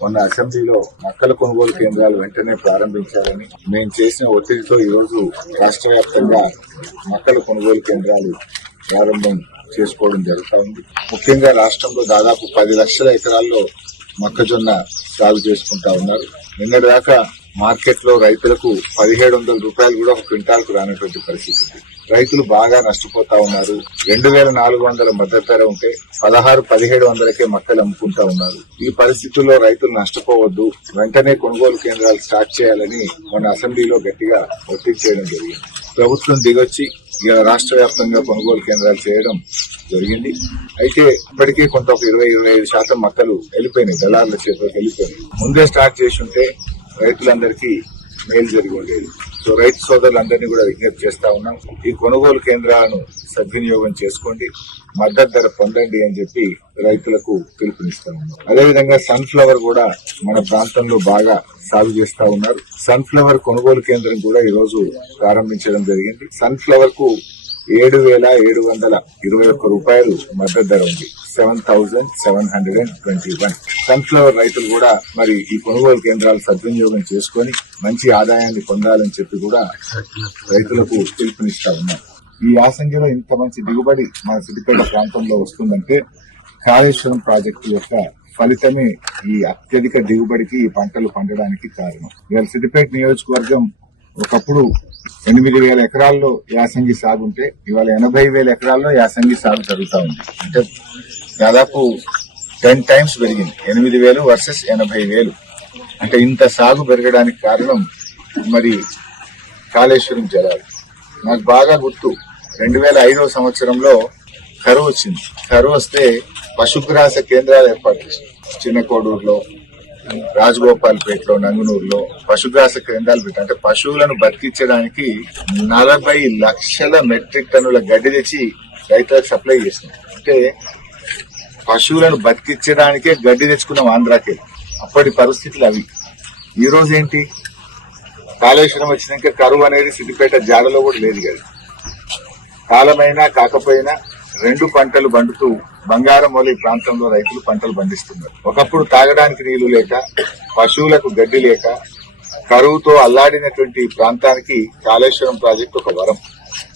మొన్న అసెంబ్లీలో మొక్కల కొనుగోలు కేంద్రాలు వెంటనే ప్రారంభించాలని మేము చేసిన ఒత్తిడితో ఈరోజు రాష్ట్ర వ్యాప్తంగా మొక్కల కొనుగోలు కేంద్రాలు ప్రారంభం చేసుకోవడం జరుగుతా ఉంది. ముఖ్యంగా రాష్ట్రంలో దాదాపు 10 లక్షల ఎకరాల్లో మొక్కజొన్న సాగు చేసుకుంటా ఉన్నారు. నిన్నటిదాకా మార్కెట్ లో రైతులకు 1700 రూపాయలు కూడా ఒక క్వింటాల్కు రానటువంటి పరిస్థితి ఉంది. రైతులు బాగా నష్టపోతా ఉన్నారు. 2400 మద్దతు ధర ఉంటే 1600-1700కే మొక్కలు అమ్ముకుంటా ఉన్నారు. ఈ పరిస్థితుల్లో రైతులు నష్టపోవద్దు, వెంటనే కొనుగోలు కేంద్రాలు స్టార్ట్ చేయాలని మన అసెంబ్లీలో గట్టిగా ఒత్తిడి చేయడం జరిగింది. ప్రభుత్వం దిగొచ్చి రాష్ట్ర వ్యాప్తంగా కొనుగోలు కేంద్రాలు చేయడం జరిగింది. అయితే ఇప్పటికే కొంత 20-25% మొక్కలు వెళ్ళిపోయినాయి, దళారుల చేతిలోకి వెళ్ళిపోయినాయి. ముందే స్టార్ట్ చేసి ఉంటే రైతులందరికీ మేలు జరిగి ఉండేది. సో రైతు సోదరులందరినీ కూడా విజ్ఞప్తి చేస్తా ఉన్నాం, ఈ కొనుగోలు కేంద్రాలను సద్వినియోగం చేసుకోండి, మద్దతు ధర పొందండి అని చెప్పి రైతులకు పిలుపునిస్తా ఉన్నాం. అదేవిధంగా సన్ఫ్లవర్ కూడా మన ప్రాంతంలో బాగా సాగు చేస్తా ఉన్నారు. సన్ఫ్లవర్ కొనుగోలు కేంద్రం కూడా ఈ రోజు ప్రారంభించడం జరిగింది. సన్ఫ్లవర్ కు 7,721 రూపాయలు మద్దతు ధర ఉంది, 7,721. సన్ఫ్లవర్ రైతులు కూడా మరి ఈ కొనుగోలు కేంద్రాలు సద్వినియోగం చేసుకుని మంచి ఆదాయాన్ని పొందాలని చెప్పి కూడా రైతులకు పిలుపునిస్తా ఉన్నాం. ఈ యాసంగిలో ఇంత మంచి దిగుబడి మన సిద్దిపేట ప్రాంతంలో వస్తుందంటే కాళేశ్వరం ప్రాజెక్టు యొక్క ఫలితమే ఈ అత్యధిక దిగుబడికి ఈ పంటలు పండడానికి కారణం. ఇవాళ సిద్దిపేట నియోజకవర్గం ఒకప్పుడు 8,000 ఎకరాల్లో యాసంగి సాగు ఉంటే ఇవాళ 80,000 ఎకరాల్లో యాసంగి సాగు జరుగుతా ఉంది. అంటే దాదాపు 10 టైమ్స్ పెరిగింది. 8,000 వర్సెస్ 80,000. అంటే ఇంత సాగు పెరగడానికి కారణం మరి కాళేశ్వరం జలాలు. నాకు బాగా గుర్తు, 2005వ సంవత్సరంలో కరువు వచ్చింది. కరువు వస్తే పశుగ్రాస కేంద్రాలు ఏర్పాటు చేశారు. చిన్న కోడూరులో, రాజగోపాల్పేటలో, నంగునూరులో పశుగ్రాస కేంద్రాలు పెట్టారు. అంటే పశువులను బతికించడానికి 40 లక్షల మెట్రిక్ టన్నుల గడ్డి తెచ్చి రైతులకు సప్లై చేసినారు. అంటే పశువులను బతికించడానికే గడ్డి తెచ్చుకున్నాం ఆంధ్రాకి. అప్పటి పరిస్థితులు అవి. ఈ రోజు ఏంటి, కాళేశ్వరం వచ్చినాక కరువు అనేది సిద్దిపేట జాడలో కూడా లేదు కదా. కాలమైనా కాకపోయినా 2 పంటలు పండుతూ బంగారమౌళి ప్రాంతంలో రైతులు పంటలు పండిస్తున్నారు. ఒకప్పుడు తాగడానికి నీళ్లు లేక, పశువులకు గడ్డి లేక, కరువుతో అల్లాడినటువంటి ప్రాంతానికి కాళేశ్వరం ప్రాజెక్టు ఒక వరం.